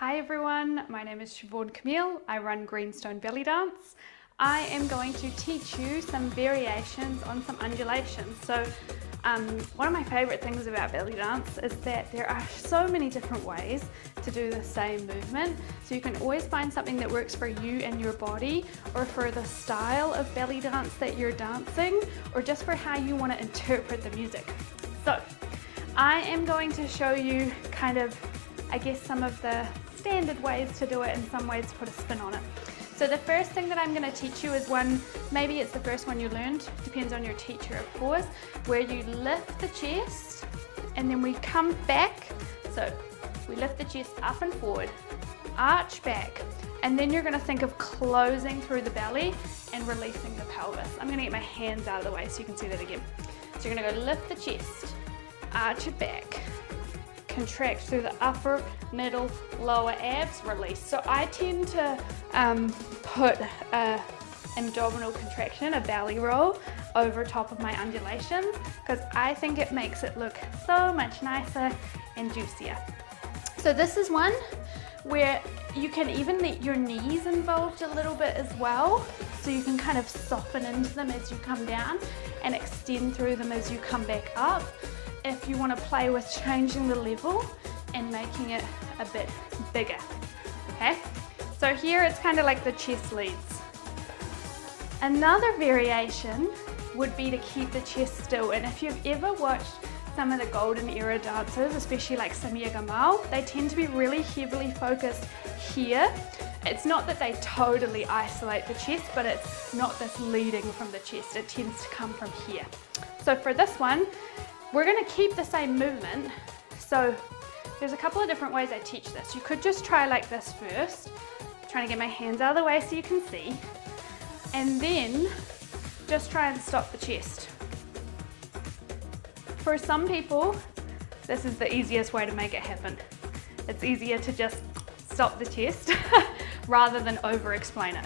Hi everyone, my name is Siobhan Camille. I run Greenstone Bellydance. I am going to teach you some variations on some undulations. So one of my favorite things about belly dance is that there are so many different ways to do the same movement. So you can always find something that works for you and your body, or for the style of belly dance that you're dancing, or just for how you want to interpret the music. So I am going to show you kind of, I guess, some of the standard ways to do it and some ways to put a spin on it. So the first thing that I'm going to teach you is one, maybe it's the first one you learned, depends on your teacher of course, where you lift the chest and then we come back. So we lift the chest up and forward, arch back, and then you're going to think of closing through the belly and releasing the pelvis. I'm going to get my hands out of the way so you can see that again. So you're going to go lift the chest, arch it back, contract through the upper, middle, lower abs, release. So I tend to put an abdominal contraction, a belly roll, over top of my undulations because I think it makes it look so much nicer and juicier. So this is one where you can even let your knees involved a little bit as well, so you can kind of soften into them as you come down and extend through them as you come back up. If you want to play with changing the level and making it a bit bigger, okay? So here it's kind of like the chest leads. Another variation would be to keep the chest still, and if you've ever watched some of the golden era dancers, especially like Siobhan Camille, they tend to be really heavily focused here. It's not that they totally isolate the chest, but it's not this leading from the chest, it tends to come from here. So for this one, we're going to keep the same movement. So there's a couple of different ways I teach this. You could just try like this first, trying to get my hands out of the way so you can see, and then just try and stop the chest. For some people, this is the easiest way to make it happen. It's easier to just stop the chest rather than over explain it.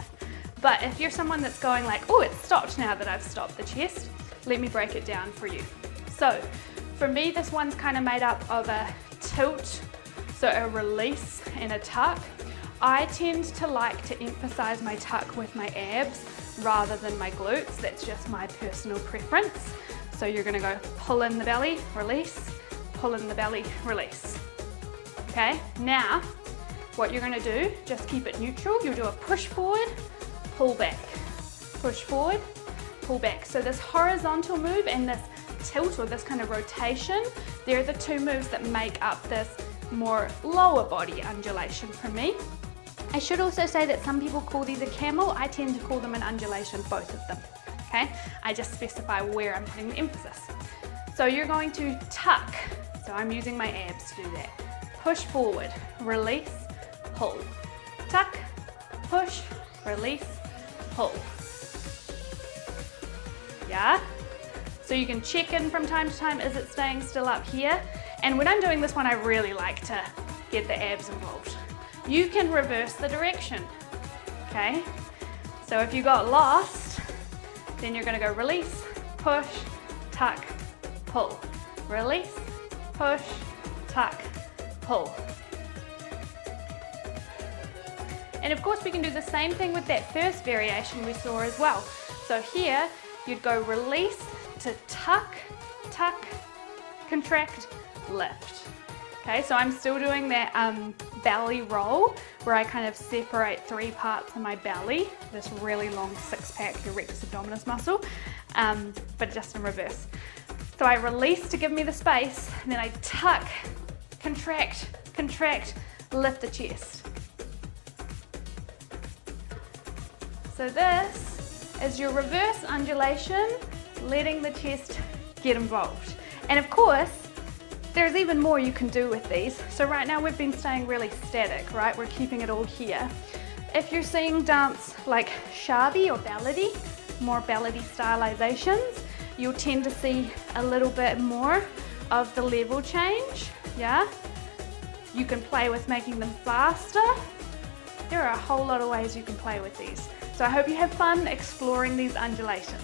But if you're someone that's going like, oh, it's stopped now that I've stopped the chest, let me break it down for you. So for me, this one's kind of made up of a tilt, so a release and a tuck. I tend to like to emphasize my tuck with my abs rather than my glutes. That's just my personal preference. So you're going to go pull in the belly, release, pull in the belly, release. Okay, now what you're going to do, just keep it neutral. You'll do a push forward, pull back, push forward, pull back. So this horizontal move and this tilt, or this kind of rotation, they're the two moves that make up this more lower body undulation for me. I should also say that some people call these a camel. I tend to call them an undulation, both of them. Okay, I just specify where I'm putting the emphasis. So you're going to tuck, so I'm using my abs to do that. Push forward, release, pull. Tuck, push, release, pull. Yeah? So you can check in from time to time, is it staying still up here? And when I'm doing this one, I really like to get the abs involved. You can reverse the direction, okay? So if you got lost, then you're gonna go release, push, tuck, pull. Release, push, tuck, pull. And of course we can do the same thing with that first variation we saw as well. So here, you'd go release to tuck, tuck, contract, lift. Okay, so I'm still doing that belly roll where I kind of separate three parts of my belly, this really long six-pack, your rectus abdominis muscle, but just in reverse. So I release to give me the space, and then I tuck, contract, contract, lift the chest. So this is your reverse undulation, letting the chest get involved. And of course, there's even more you can do with these. So right now we've been staying really static, right? We're keeping it all here. If you're seeing dance like SharQui or Bellydance, more Bellydance stylizations, you'll tend to see a little bit more of the level change, yeah? You can play with making them faster. There are a whole lot of ways you can play with these. So I hope you have fun exploring these undulations.